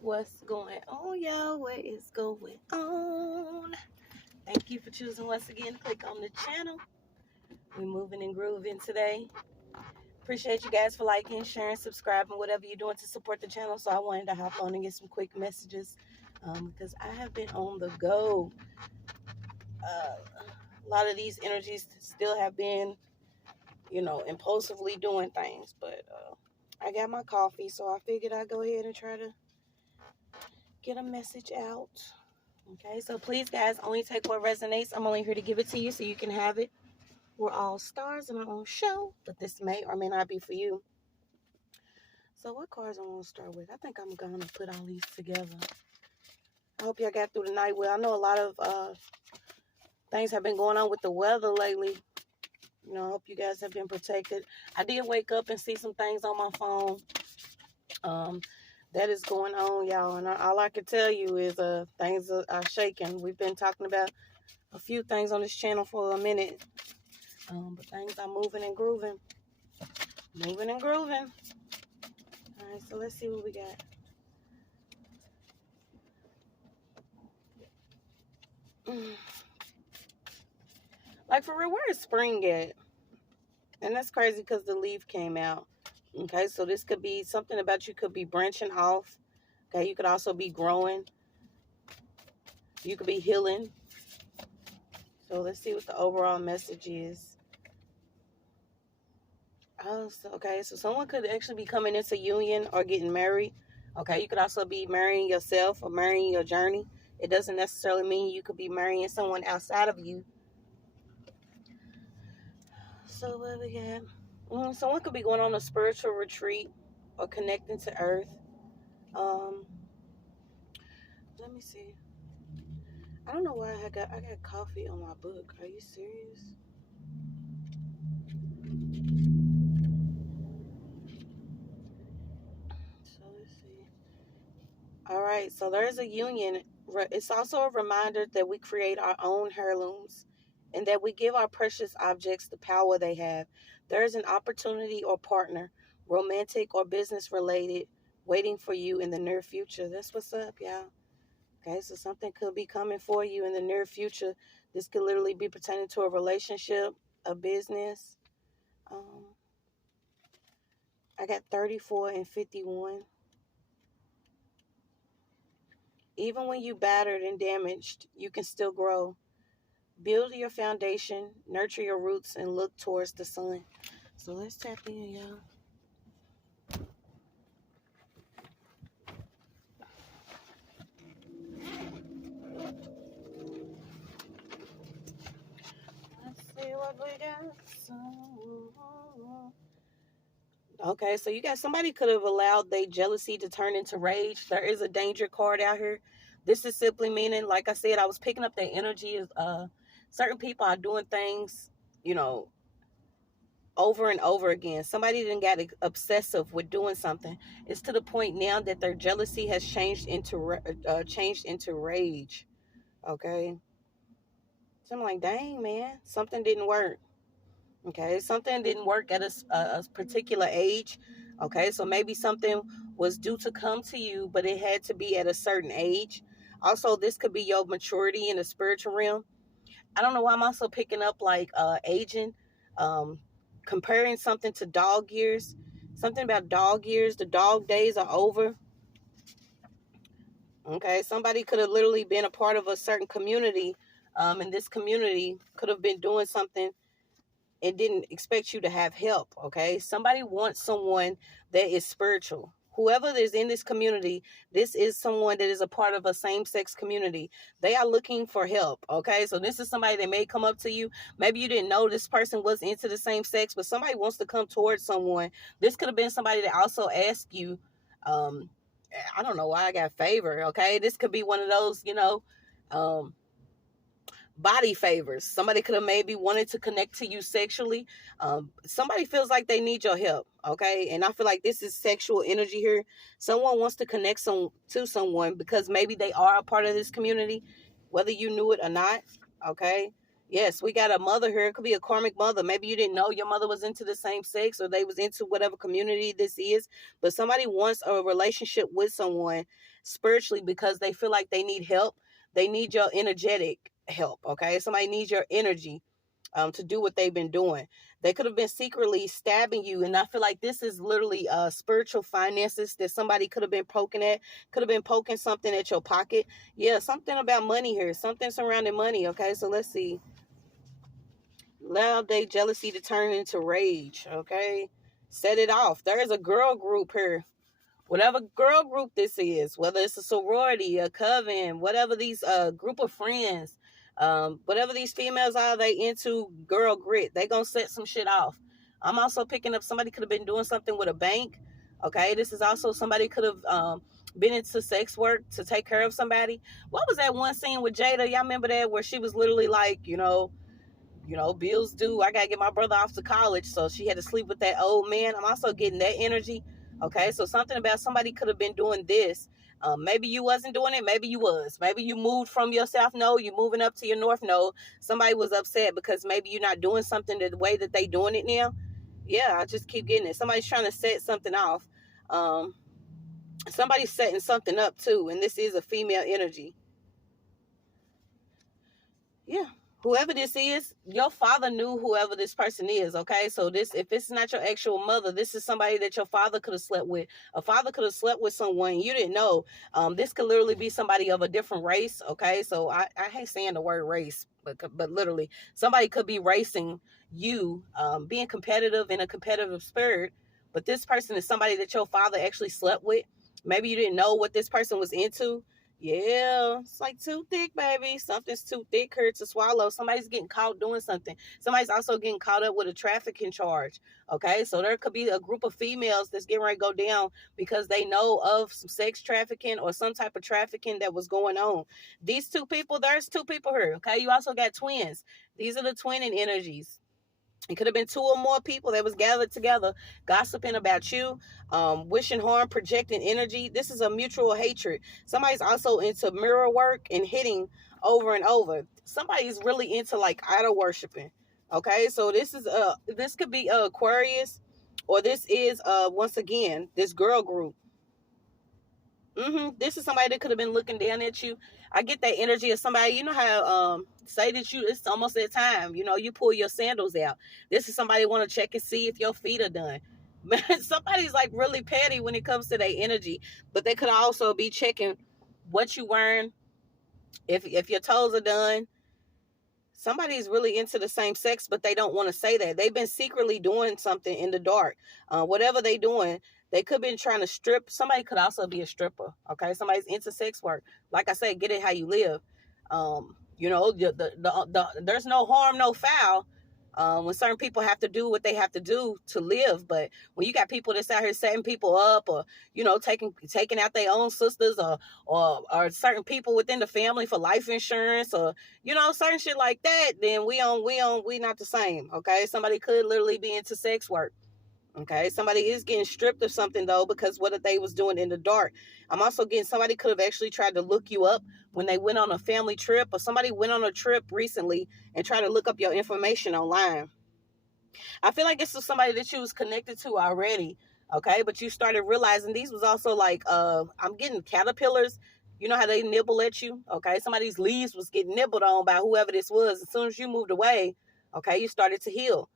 What's going on, y'all? What is going on? Thank you for choosing once again to click on the channel. We're moving and grooving today. Appreciate you guys for liking, sharing, subscribing, whatever you're doing to support the channel. So I wanted to hop on and get some quick messages because I have been on the go. A lot of these energies still have been, impulsively doing things. But I got my coffee, so I figured I'd go ahead and try to get a message out. Okay, so please, guys, only take what resonates. I'm only here to give it to you so you can have it. We're all stars in our own show, but this may or may not be for you. So what cards I want to start with? I think I'm going to put all these together. I hope y'all got through the night well. I know a lot of things have been going on with the weather lately. I hope you guys have been protected. I did wake up and see some things on my phone. That is going on, y'all. And all I can tell you is things are shaking. We've been talking about a few things on this channel for a minute. But things are moving and grooving. Moving and grooving. All right, so let's see what we got. Like, for real, where is spring at? And that's crazy because the leaf came out. Okay, so this could be something about you could be branching off. Okay, you could also be growing. You could be healing. So let's see what the overall message is. Oh, so someone could actually be coming into union or getting married. Okay, you could also be marrying yourself or marrying your journey. It doesn't necessarily mean you could be marrying someone outside of you. So what we got? Someone could be going on a spiritual retreat or connecting to earth. Let me see. I don't know why I got coffee on my book. Are you serious? So let's see. All right, so there's a union. It's also a reminder that we create our own heirlooms and that we give our precious objects the power they have. There's an opportunity or partner, romantic or business related, waiting for you in the near future. That's what's up, y'all. Okay, so something could be coming for you in the near future. This could literally be pertaining to a relationship, a business. I got 34 and 51. Even when you battered and damaged, you can still grow. Build your foundation, nurture your roots, and look towards the sun. So let's tap in, y'all. Let's see what we got. Okay, so you guys, somebody could have allowed their jealousy to turn into rage. There is a danger card out here. This is simply meaning, like I said, I was picking up their energy. Certain people are doing things, over and over again. Somebody didn't get obsessive with doing something. It's to the point now that their jealousy has changed into rage. Okay, so I'm like, dang, man, something didn't work. Okay, something didn't work at a particular age. Okay, so maybe something was due to come to you, but it had to be at a certain age. Also, this could be your maturity in the spiritual realm. I don't know why I'm also picking up like aging, comparing something to dog years. Something about dog years. The dog days are over. Okay, somebody could have literally been a part of a certain community, and this community could have been doing something and didn't expect you to have help. Okay, somebody wants someone that is spiritual. Whoever is in this community, this is someone that is a part of a same-sex community. They are looking for help. Okay, so this is somebody that may come up to you. Maybe you didn't know this person was into the same sex, but somebody wants to come towards someone. This could have been somebody that also asked you, I don't know why I got favor. Okay, this could be one of those, body favors. Somebody could have maybe wanted to connect to you sexually. Somebody feels like they need your help. Okay, and I feel like this is sexual energy here. Someone wants to connect to someone because maybe they are a part of this community, whether you knew it or not. Okay, Yes, we got a mother here. It could be a karmic mother. Maybe you didn't know your mother was into the same sex, or they was into whatever community this is. But somebody wants a relationship with someone spiritually because they feel like they need help. They need your energetic help. Okay, somebody needs your energy to do what they've been doing. They could have been secretly stabbing you, and I feel like this is literally spiritual finances that somebody could have been poking at. Could have been poking something at your pocket. Yeah, something about money here. Something surrounding money. Okay, so let's see. Allow their jealousy to turn into rage. Okay, set it off. There is a girl group here. Whatever girl group this is, whether it's a sorority, a coven, whatever these group of friends, whatever these females are, they into girl grit. They gonna set some shit off. I'm also picking up somebody could have been doing something with a bank. Okay, this is also somebody could have been into sex work to take care of somebody. What was that one scene with Jada? Y'all remember that where she was literally like, bills due. I gotta get my brother off to college, so she had to sleep with that old man. I'm also getting that energy. Okay, so something about somebody could have been doing this. Maybe you wasn't doing it. Maybe you was. Maybe you moved from your south node. You moving up to your north node. Somebody was upset because maybe you're not doing something the way that they doing it now. Yeah, I just keep getting it. Somebody's trying to set something off. Somebody's setting something up too, and this is a female energy. Yeah, whoever this is, your father knew whoever this person is. Okay, so this, if it's not your actual mother, this is somebody that your father could have slept with. A father could have slept with someone you didn't know. This could literally be somebody of a different race. Okay, so I hate saying the word race, but literally somebody could be racing you, being competitive in a competitive spirit. But this person is somebody that your father actually slept with. Maybe you didn't know what this person was into. Yeah, it's like too thick, baby. Something's too thick here to swallow. Somebody's getting caught doing something. Somebody's also getting caught up with a trafficking charge. Okay, so there could be a group of females that's getting ready to go down because they know of some sex trafficking or some type of trafficking that was going on. These two people, there's two people here. Okay, you also got twins. These are the twinning energies. It could have been two or more people that was gathered together, gossiping about you, wishing harm, projecting energy. This is a mutual hatred. Somebody's also into mirror work and hitting over and over. Somebody's really into like idol worshiping. Okay, so this could be Aquarius, or this is once again this girl group. This is somebody that could have been looking down at you. I get that energy of somebody, you know how say that it's almost that time, you pull your sandals out. This is somebody want to check and see if your feet are done. Man, somebody's like really petty when it comes to their energy, but they could also be checking what you wearing, if your toes are done. Somebody's really into the same sex, but they don't want to say that. They've been secretly doing something in the dark. Whatever they doing, they could have been trying to strip. Somebody could also be a stripper. Okay, somebody's into sex work. Like I said, get it how you live. There's no harm, no foul. When certain people have to do what they have to do to live, but when you got people that's out here setting people up, or taking out their own sisters, or certain people within the family for life insurance, or certain shit like that, then we not the same. Okay, somebody could literally be into sex work. Okay, somebody is getting stripped of something though, because what they was doing in the dark. I'm also getting somebody could have actually tried to look you up when they went on a family trip, or somebody went on a trip recently and tried to look up your information online. I feel like this was somebody that you was connected to already. Okay, but you started realizing these was also like I'm getting caterpillars. You know how they nibble at you? Okay, somebody's leaves was getting nibbled on by whoever this was. As soon as you moved away, okay, you started to heal.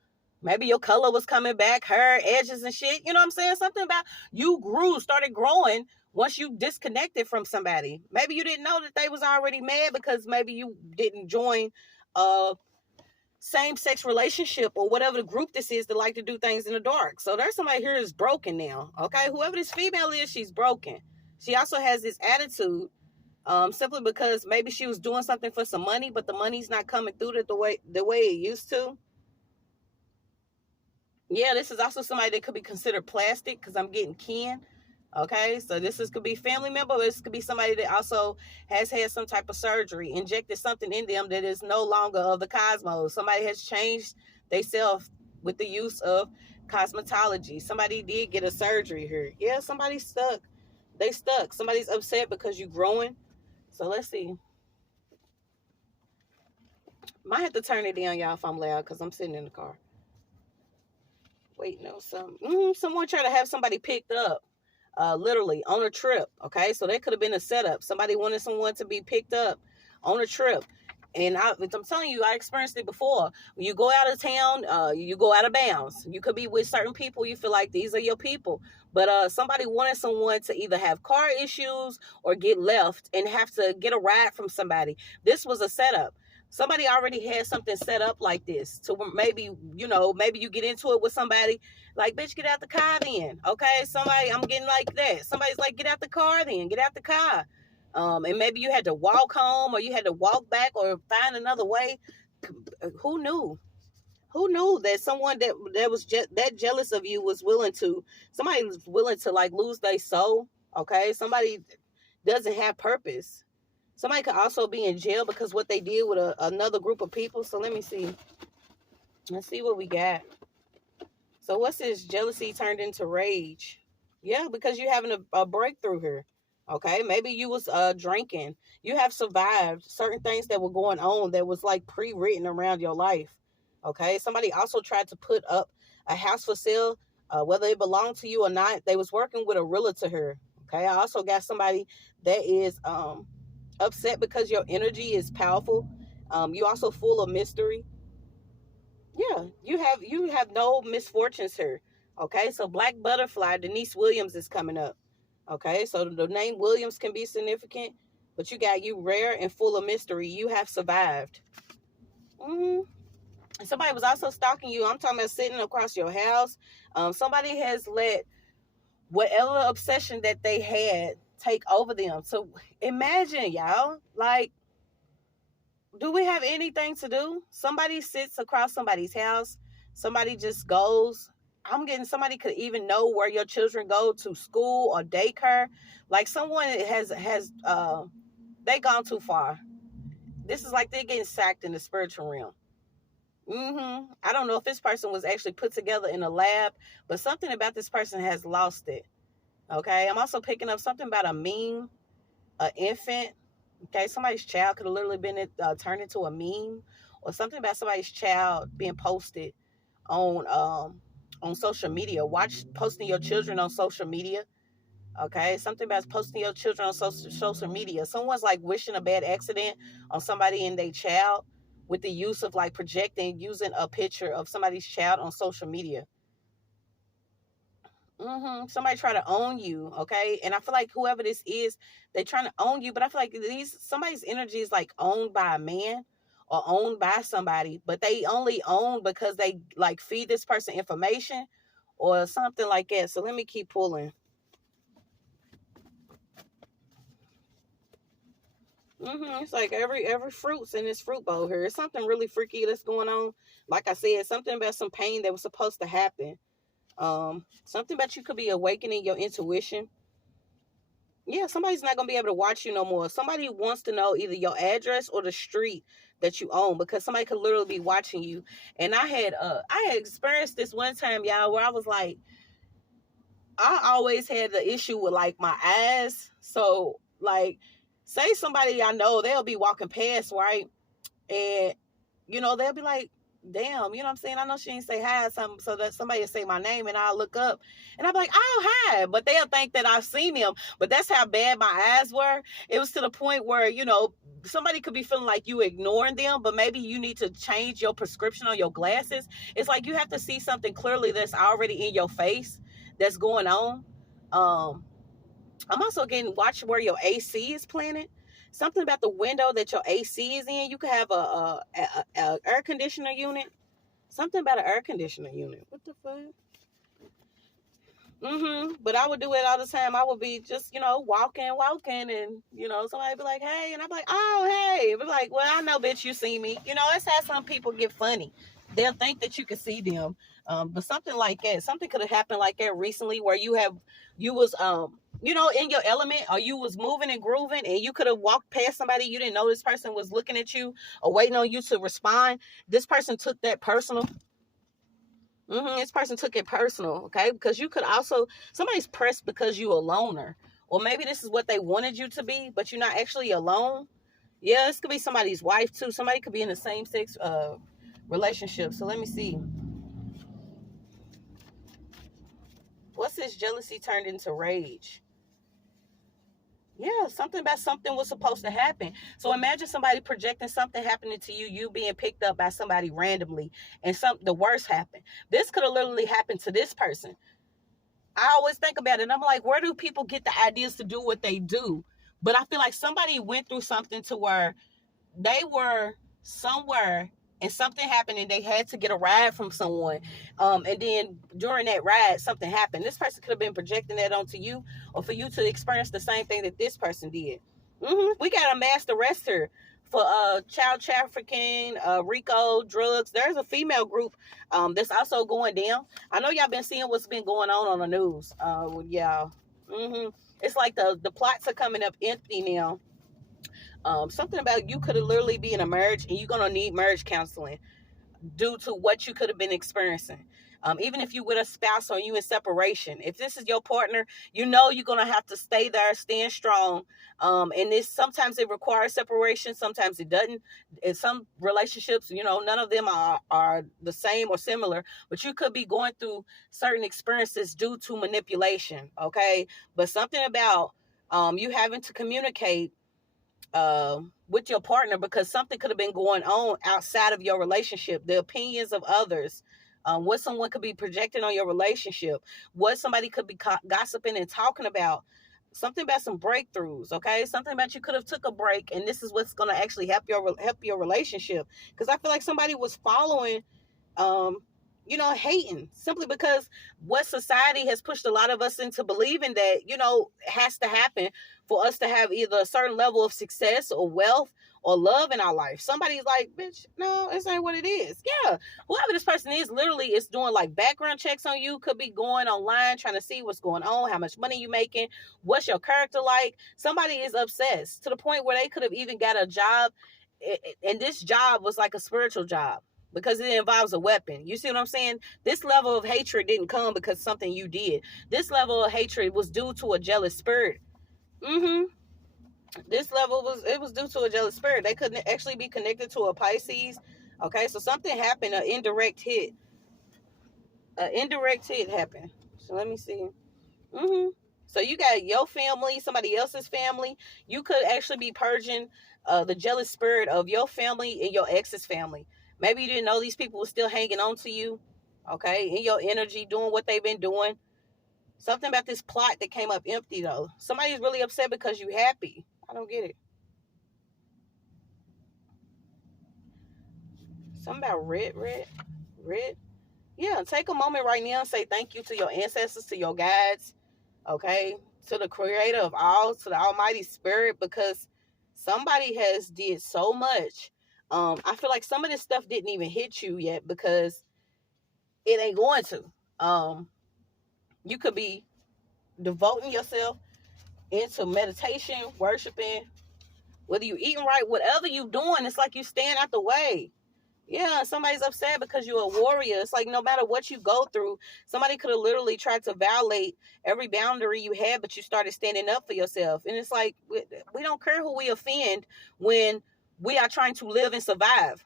Maybe your color was coming back, hair, edges and shit. You know what I'm saying? Something about you started growing once you disconnected from somebody. Maybe you didn't know that they was already mad because maybe you didn't join same-sex relationship or whatever the group this is that like to do things in the dark. So there's somebody here is broken now. Okay, whoever this female is, she's broken. She also has this attitude simply because maybe she was doing something for some money, but the money's not coming through the way it used to. Yeah, this is also somebody that could be considered plastic because I'm getting kin. Okay, so could be family member, but this could be somebody that also has had some type of surgery, injected something in them that is no longer of the cosmos. Somebody has changed themselves with the use of cosmetology. Somebody did get a surgery here. Yeah, somebody's stuck. They stuck. Somebody's upset because you're growing. So let's see. Might have to turn it down, y'all, if I'm loud, because I'm sitting in the car. Waiting on someone trying to have somebody picked up, literally on a trip. Okay, so that could have been a setup. Somebody wanted someone to be picked up on a trip. And I'm telling you, I experienced it before. When you go out of town, you go out of bounds. You could be with certain people. You feel like these are your people. But somebody wanted someone to either have car issues or get left and have to get a ride from somebody. This was a setup. Somebody already had something set up like this. So maybe, maybe you get into it with somebody. Like, bitch, get out the car then. Okay, I'm getting like that. Somebody's like, get out the car then. Get out the car. And maybe you had to walk home or you had to walk back or find another way. Who knew? Who knew that someone that was that jealous of you somebody was willing to like lose their soul? Okay, somebody doesn't have purpose. Somebody could also be in jail because what they did with another group of people. So let me see. Let's see what we got. So what's this? Jealousy turned into rage. Yeah, because you're having a breakthrough here. Okay, maybe you was drinking. You have survived certain things that were going on that was like pre-written around your life. Okay, somebody also tried to put up a house for sale, whether it belonged to you or not. They was working with a realtor here. Okay, I also got somebody that is upset because your energy is powerful. You also full of mystery. Yeah, you have no misfortunes here. Okay, so Black Butterfly, Denise Williams is coming up. Okay, so the name Williams can be significant, but you rare and full of mystery. You have survived. Somebody was also stalking you. I'm talking about sitting across your house. Somebody has let whatever obsession that they had take over them. So imagine, y'all, like, do we have anything to do? Somebody sits across somebody's house. Somebody just goes. I'm getting somebody could even know where your children go to school or daycare. Like someone has they gone too far. This is like they're getting sacked in the spiritual realm. I don't know if this person was actually put together in a lab, but something about this person has lost it. Okay, I'm also picking up something about a meme, an infant. Okay, somebody's child could have literally been turned into a meme, or something about somebody's child being posted on social media. Watch posting your children on social media. Okay, something about posting your children on social media. Someone's like wishing a bad accident on somebody and their child with the use of like using a picture of somebody's child on social media. Somebody try to own you, okay? And I feel like whoever this is, they trying to own you, but I feel like somebody's energy is like owned by a man or owned by somebody, but they only own because they like feed this person information or something like that. So let me keep pulling. It's like every fruit's in this fruit bowl here. It's something really freaky that's going on. Like I said, something about some pain that was supposed to happen. Something about you could be awakening your intuition. Yeah, somebody's not gonna be able to watch you no more. Somebody wants to know either your address or the street that you own because somebody could literally be watching you. And I had experienced this one time, y'all, where I was like, I always had the issue with like my eyes. So like, say somebody I know, they'll be walking past, right? And they'll be like, damn, you know what I'm saying? I know she didn't say hi or something, so that somebody will say my name and I'll look up and I'm like, oh, hi. But they'll think that I've seen them. But that's how bad my eyes were. It was to the point where, somebody could be feeling like you ignoring them, but maybe you need to change your prescription on your glasses. It's like you have to see something clearly that's already in your face that's going on. I'm also watch where your AC is planted. Something about the window that your AC is in. You could have a air conditioner unit. Something about an air conditioner unit. What the fuck? But I would do it all the time. I would be just, walking, and, somebody be like, hey, and I'm like, oh, hey. But like, well, I know, bitch, you see me. That's how some people get funny. They'll think that you can see them. But something like that, something could have happened like that recently where you was in your element, or you was moving and grooving, and you could have walked past somebody. You didn't know this person was looking at you or waiting on you to respond. This person took that personal. This person took it personal, okay? Because you could also, somebody's pressed because you a loner. Or maybe this is what they wanted you to be, but you're not actually alone. Yeah, this could be somebody's wife too. Somebody could be in the same sex relationship. So let me see. What's this jealousy turned into rage? Yeah, something about something was supposed to happen. So imagine somebody projecting something happening to you, you being picked up by somebody randomly, and the worst happened. This could have literally happened to this person. I always think about it, and I'm like, where do people get the ideas to do what they do? But I feel like somebody went through something to where they were somewhere and something happened and they had to get a ride from someone, and then during that ride something happened. This person could have been projecting that onto you, or for you to experience the same thing that this person did. We got a mass arrest here for child trafficking, Rico, drugs. There's a female group that's also going down. I know y'all been seeing what's been going on the news. Yeah. It's like the plots are coming up empty now. Something about you could have literally be in a marriage and you're going to need marriage counseling due to what you could have been experiencing. Even if you with a spouse or you in separation, if this is your partner, you know you're going to have to stay there, stand strong. And this, sometimes it requires separation, sometimes it doesn't. In some relationships, you know, none of them are the same or similar, but you could be going through certain experiences due to manipulation, okay? But something about you having to communicate with your partner, because something could have been going on outside of your relationship, the opinions of others, what someone could be projecting on your relationship, what somebody could be gossiping and talking about, something about some breakthroughs, okay? Something about you could have took a break, and this is what's going to actually help your relationship. Because I feel like somebody was following um hating, simply because what society has pushed a lot of us into believing that, has to happen for us to have either a certain level of success or wealth or love in our life. Somebody's like, bitch, no, this ain't what it is. Yeah, whoever this person is literally is doing like background checks on you, could be going online trying to see what's going on, how much money you making, what's your character like. Somebody is obsessed to the point where they could have even got a job, and this job was like a spiritual job, because it involves a weapon. You see what I'm saying? This level of hatred didn't come because something you did. This level of hatred was due to a jealous spirit. This level was due to a jealous spirit. They couldn't actually be connected to a Pisces. Okay, so something happened, an indirect hit. An indirect hit happened. So let me see. So you got your family, somebody else's family. You could actually be purging the jealous spirit of your family and your ex's family. Maybe you didn't know these people were still hanging on to you, okay, in your energy, doing what they've been doing. Something about this plot that came up empty, though. Somebody's really upset because you happy. I don't get it. Something about red. Yeah, take a moment right now and say thank you to your ancestors, to your guides, okay, to the creator of all, to the almighty spirit, because somebody has did so much. I feel like some of this stuff didn't even hit you yet because it ain't going to. You could be devoting yourself into meditation, worshiping, whether you eating right, whatever you doing, it's like you stand out the way. Yeah, somebody's upset because you're a warrior. It's like no matter what you go through, somebody could have literally tried to violate every boundary you had, but you started standing up for yourself. And it's like, we don't care who we offend when we are trying to live and survive.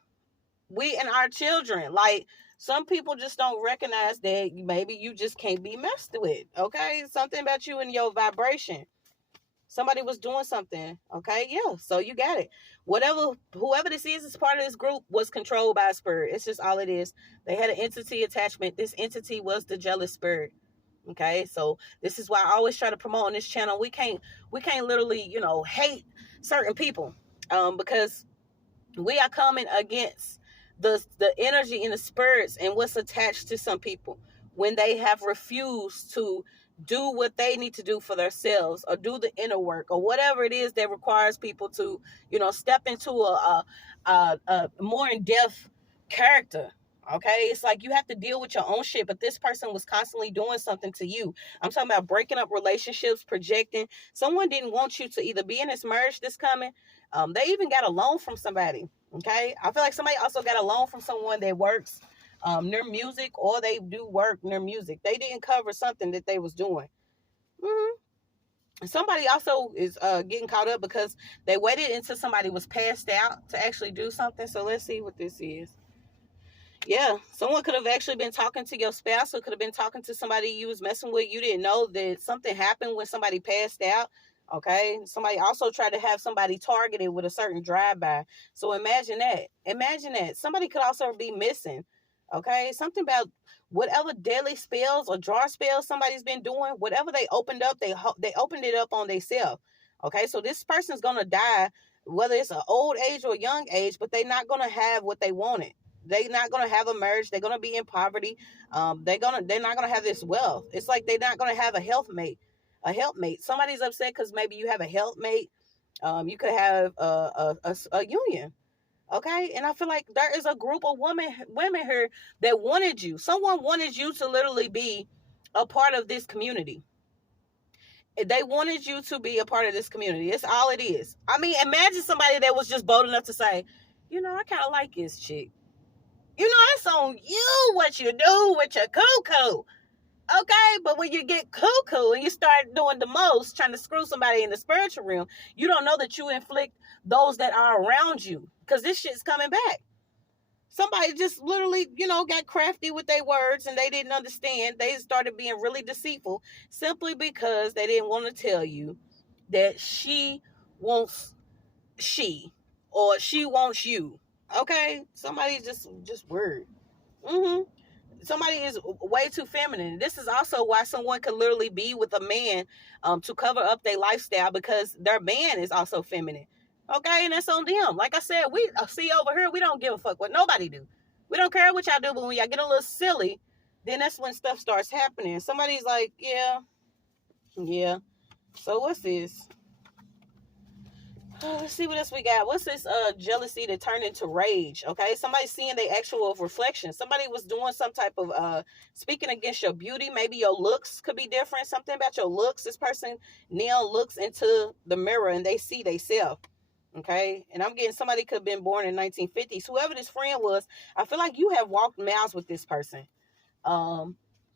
We and our children, like, some people just don't recognize that maybe you just can't be messed with, okay? Something about you and your vibration. Somebody was doing something, okay? Yeah, so you got it. Whoever this is part of this group was controlled by a spirit. It's just all it is. They had an entity attachment. This entity was the jealous spirit. Okay, so this is why I always try to promote on this channel. We can't literally, hate certain people, because we are coming against the energy and the spirits and what's attached to some people when they have refused to do what they need to do for themselves, or do the inner work, or whatever it is that requires people to, step into a more in-depth character. Okay, it's like you have to deal with your own shit, but this person was constantly doing something to you. I'm talking about breaking up relationships, projecting. Someone didn't want you to either be in this marriage that's coming. They even got a loan from somebody. Okay, I feel like somebody also got a loan from someone that works near music, or they do work near music. They didn't cover something that they was doing. Somebody also is getting caught up because they waited until somebody was passed out to actually do something. So let's see what this is. Yeah, someone could have actually been talking to your spouse, or could have been talking to somebody you was messing with. You didn't know that something happened when somebody passed out. Okay, somebody also tried to have somebody targeted with a certain drive-by. So imagine that. Imagine that. Somebody could also be missing. Okay, something about whatever deadly spells or draw spells somebody's been doing. Whatever they opened up, they opened it up on themselves. Okay, so this person's gonna die, whether it's an old age or a young age, but they're not gonna have what they wanted. They're not gonna have a marriage. They're gonna be in poverty. They're not gonna have this wealth. It's like they're not gonna have a health mate. A helpmate. Somebody's upset because maybe you have a helpmate. You could have a union. Okay, and I feel like there is a group of women here that wanted you. Someone wanted you to literally be a part of this community. They wanted you to be a part of this community. It's all it is. I mean, imagine somebody that was just bold enough to say, I kind of like this chick. That's on you what you do with your cuckoo. Okay, but when you get cuckoo and you start doing the most, trying to screw somebody in the spiritual realm, you don't know that you inflict those that are around you, because this shit's coming back. Somebody just literally, got crafty with their words and they didn't understand. They started being really deceitful simply because they didn't want to tell you that she wants or she wants you. Okay, somebody just weird. Somebody is way too feminine. This is also why someone could literally be with a man to cover up their lifestyle, because their man is also feminine. Okay, and that's on them. Like I said, we see over here, we don't give a fuck what nobody do. We don't care what y'all do, but when y'all get a little silly, then that's when stuff starts happening. Somebody's like, yeah. So what's this? Let's see what else we got. What's this jealousy that turned into rage? Okay, somebody's seeing the actual reflection. Somebody was doing some type of speaking against your beauty. Maybe your looks could be different. Something about your looks. This person now looks into the mirror and they see themselves. Okay, and I'm getting somebody could have been born in 1950s. Whoever this friend was, I feel like you have walked miles with this person.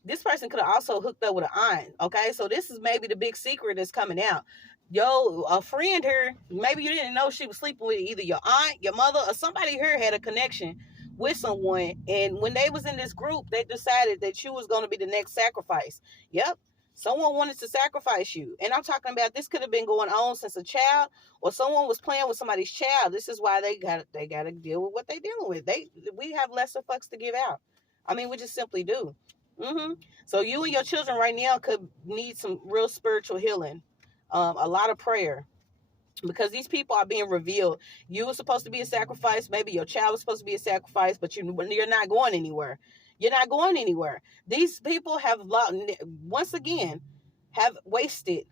This person could have also hooked up with an aunt. Okay, so this is maybe the big secret that's coming out. A friend here, maybe you didn't know she was sleeping with either your aunt, your mother, or somebody here had a connection with someone. And when they was in this group, they decided that you was going to be the next sacrifice. Yep. Someone wanted to sacrifice you. And I'm talking about, this could have been going on since a child, or someone was playing with somebody's child. This is why they got to deal with what they're dealing with. We have lesser fucks to give out. I mean, we just simply do. So you and your children right now could need some real spiritual healing. A lot of prayer, because these people are being revealed. You were supposed to be a sacrifice. Maybe your child was supposed to be a sacrifice, but you're not going anywhere. You're not going anywhere. These people once again, have wasted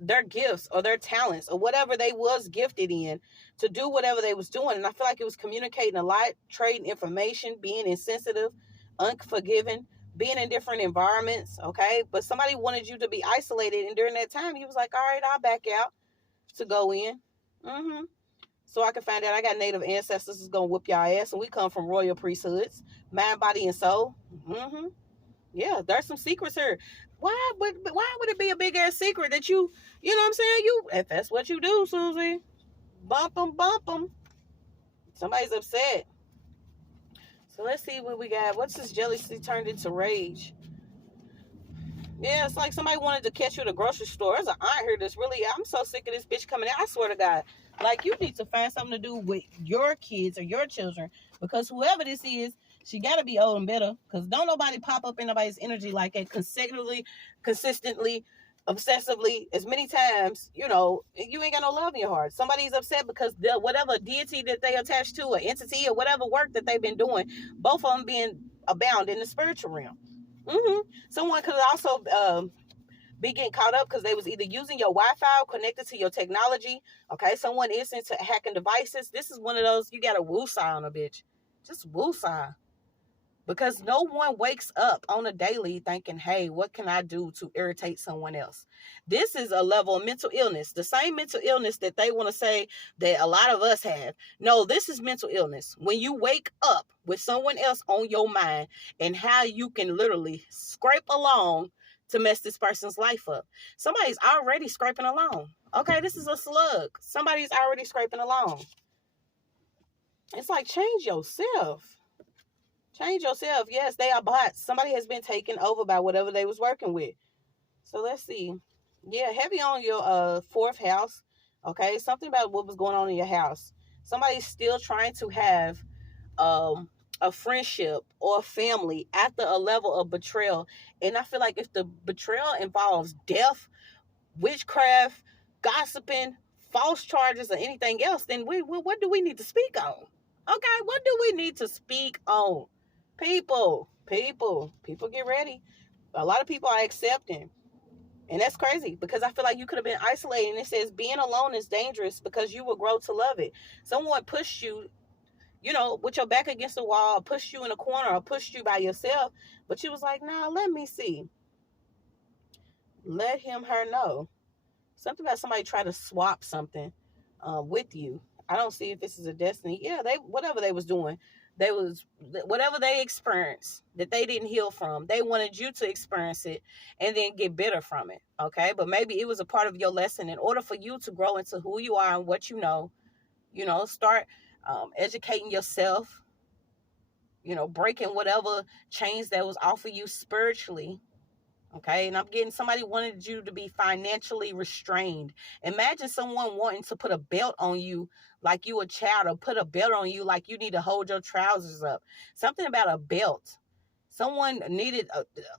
their gifts or their talents or whatever they was gifted in to do whatever they was doing. And I feel like it was communicating a lot, trading information, being insensitive, unforgiving, being in different environments. Okay, but somebody wanted you to be isolated, and during that time he was like, all right, I'll back out to go in, so I can find out I got native ancestors that's gonna whoop y'all ass, and we come from royal priesthoods, mind, body, and soul. Yeah, there's some secrets here. Why would it be a big ass secret that you know what I'm saying? If that's what you do, Susie, bump them. Somebody's upset. So let's see what we got. What's this jealousy turned into rage? Yeah, it's like somebody wanted to catch you at a grocery store. There's an aunt here that's really, I'm so sick of this bitch coming out. I swear to God. Like, you need to find something to do with your kids or your children, because whoever this is, she got to be old and better, because don't nobody pop up in nobody's energy like that consistently, obsessively, as many times. You ain't got no love in your heart. Somebody's upset because whatever deity that they attach to, or entity, or whatever work that they've been doing, both of them being abound in the spiritual realm. Someone could also be getting caught up because they was either using your Wi-Fi or connected to your technology. Okay, someone is into hacking devices. This is one of those, you got to woosah on a bitch. Just woosah. Because no one wakes up on a daily thinking, hey, what can I do to irritate someone else? This is a level of mental illness. The same mental illness that they want to say that a lot of us have. No, this is mental illness. When you wake up with someone else on your mind, and how you can literally scrape along to mess this person's life up. Somebody's already scraping along. Okay, this is a slug. Somebody's already scraping along. It's like, change yourself. Change yourself. Yes, they are bots. Somebody has been taken over by whatever they was working with. So let's see. Yeah, heavy on your fourth house. Okay, something about what was going on in your house. Somebody's still trying to have a friendship or a family after a level of betrayal. And I feel like if the betrayal involves death, witchcraft, gossiping, false charges, or anything else, then what do we need to speak on? Okay, what do we need to speak on? People, get ready. A lot of people are accepting. And that's crazy because I feel like you could have been isolated. And it says being alone is dangerous because you will grow to love it. Someone pushed you, with your back against the wall, pushed you in a corner or pushed you by yourself. But you was like, nah, let me see. Let him, her know. Something about somebody try to swap something with you. I don't see if this is a destiny. Yeah, whatever they was doing. Whatever they experienced that they didn't heal from, they wanted you to experience it and then get bitter from it. Okay, but maybe it was a part of your lesson in order for you to grow into who you are and what you know. Start educating yourself. Breaking whatever chains that was off of you spiritually. Okay, and I'm getting somebody wanted you to be financially restrained. Imagine someone wanting to put a belt on you like you a child, or put a belt on you like you need to hold your trousers up. Something about a belt. Someone needed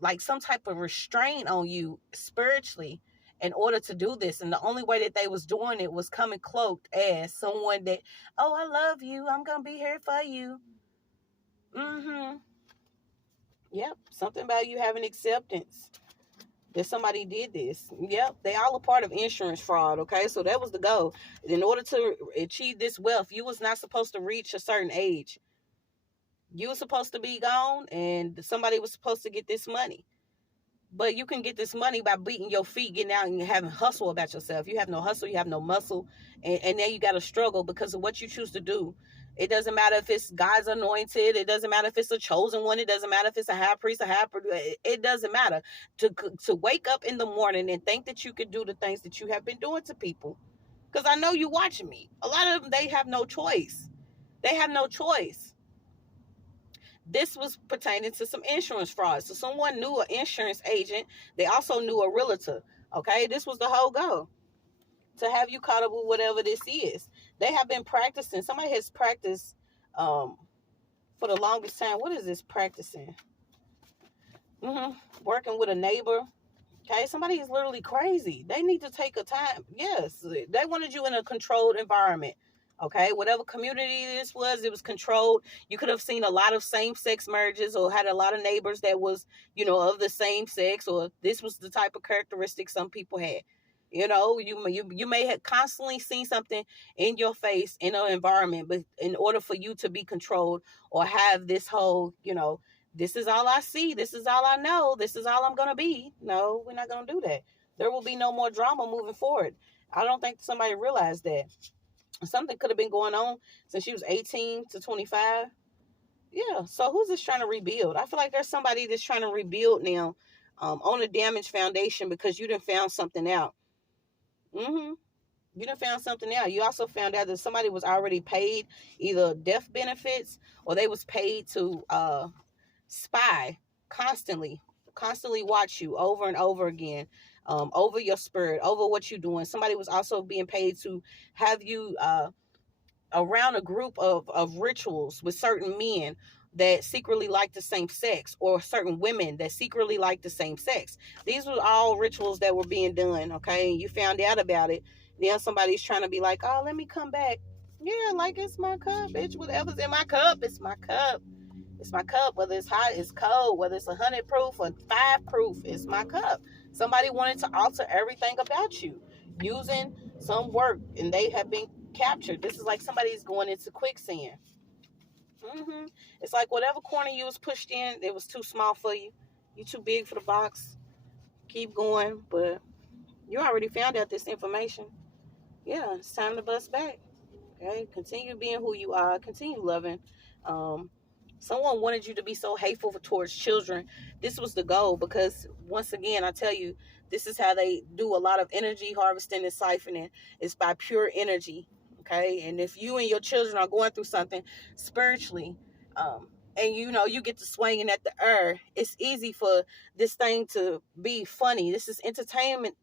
like some type of restraint on you spiritually in order to do this. And the only way that they was doing it was coming cloaked as someone that, oh, I love you. I'm going to be here for you. Yep. Something about you having acceptance that somebody did this. Yep. They all a part of insurance fraud. Okay. So that was the goal. In order to achieve this wealth, you was not supposed to reach a certain age. You were supposed to be gone and somebody was supposed to get this money. But you can get this money by beating your feet, getting out and having hustle about yourself. You have no hustle, you have no muscle. And then you got to struggle because of what you choose to do. It doesn't matter if it's God's anointed. It doesn't matter if it's a chosen one. It doesn't matter if it's a high priest, a high priest. It doesn't matter. To wake up in the morning and think that you can do the things that you have been doing to people. Because I know you watching me. A lot of them, they have no choice. They have no choice. This was pertaining to some insurance fraud. So someone knew an insurance agent. They also knew a realtor. Okay, this was the whole goal. To have you caught up with whatever this is. They have been practicing. Somebody has practiced for the longest time. What is this practicing? Working with a neighbor. Okay, somebody is literally crazy. They need to take a time. Yes, they wanted you in a controlled environment. Okay, whatever community this was, it was controlled. You could have seen a lot of same-sex marriages or had a lot of neighbors that was, of the same sex, or this was the type of characteristics some people had. You may have constantly seen something in your face in an environment, but in order for you to be controlled or have this whole, this is all I see, this is all I know, this is all I'm going to be. No, we're not going to do that. There will be no more drama moving forward. I don't think somebody realized that. Something could have been going on since she was 18 to 25. Yeah, so who's this trying to rebuild? I feel like there's somebody that's trying to rebuild now on a damaged foundation because you done found something out. You done found something out. You also found out that somebody was already paid either death benefits or they was paid to spy constantly watch you over and over again, over your spirit, over what you're doing. Somebody was also being paid to have you around a group of rituals with certain men that secretly like the same sex, or certain women that secretly like the same sex. These were all rituals that were being done, okay? You found out about it. Now somebody's trying to be like, oh, let me come back. Yeah, like it's my cup, bitch. Whatever's in my cup, it's my cup. It's my cup. Whether it's hot, it's cold. Whether it's 100 proof or 5 proof, it's my cup. Somebody wanted to alter everything about you using some work, and they have been captured. This is like somebody's going into quicksand. It's like whatever corner you was pushed in, it was too small for you. You too big for the box. Keep going, but you already found out this information. Yeah, it's time to bust back. Okay, continue being who you are. Continue loving. Someone wanted you to be so hateful towards children. This was the goal, because once again, I tell you, this is how they do a lot of energy harvesting and siphoning. It's by pure energy. Okay. And if you and your children are going through something spiritually, and you get to swinging at the air, it's easy for this thing to be funny. This is entertainment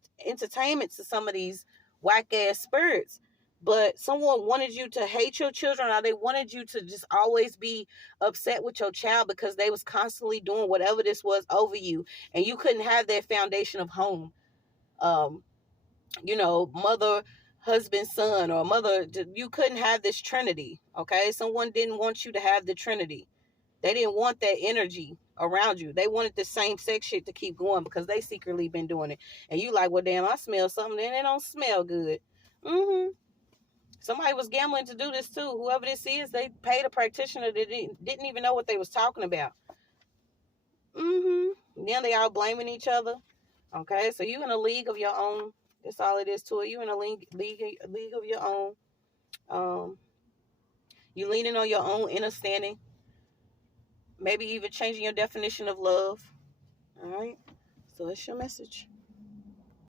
to some of these whack ass spirits. But someone wanted you to hate your children, or they wanted you to just always be upset with your child because they was constantly doing whatever this was over you, and you couldn't have that foundation of home. Mother, husband, son, or mother, you couldn't have this trinity. Okay, someone didn't want you to have the trinity. They didn't want that energy around you. They wanted the same sex shit to keep going because they secretly been doing it. And you like, well, damn, I smell something and it don't smell good. Somebody was gambling to do this too. Whoever this is, they paid a practitioner that didn't even know what they was talking about. Then they all blaming each other. Okay, so you in a league of your own. That's all it is to it. You in a league of your own. You leaning on your own understanding. Maybe even changing your definition of love. All right. So that's your message.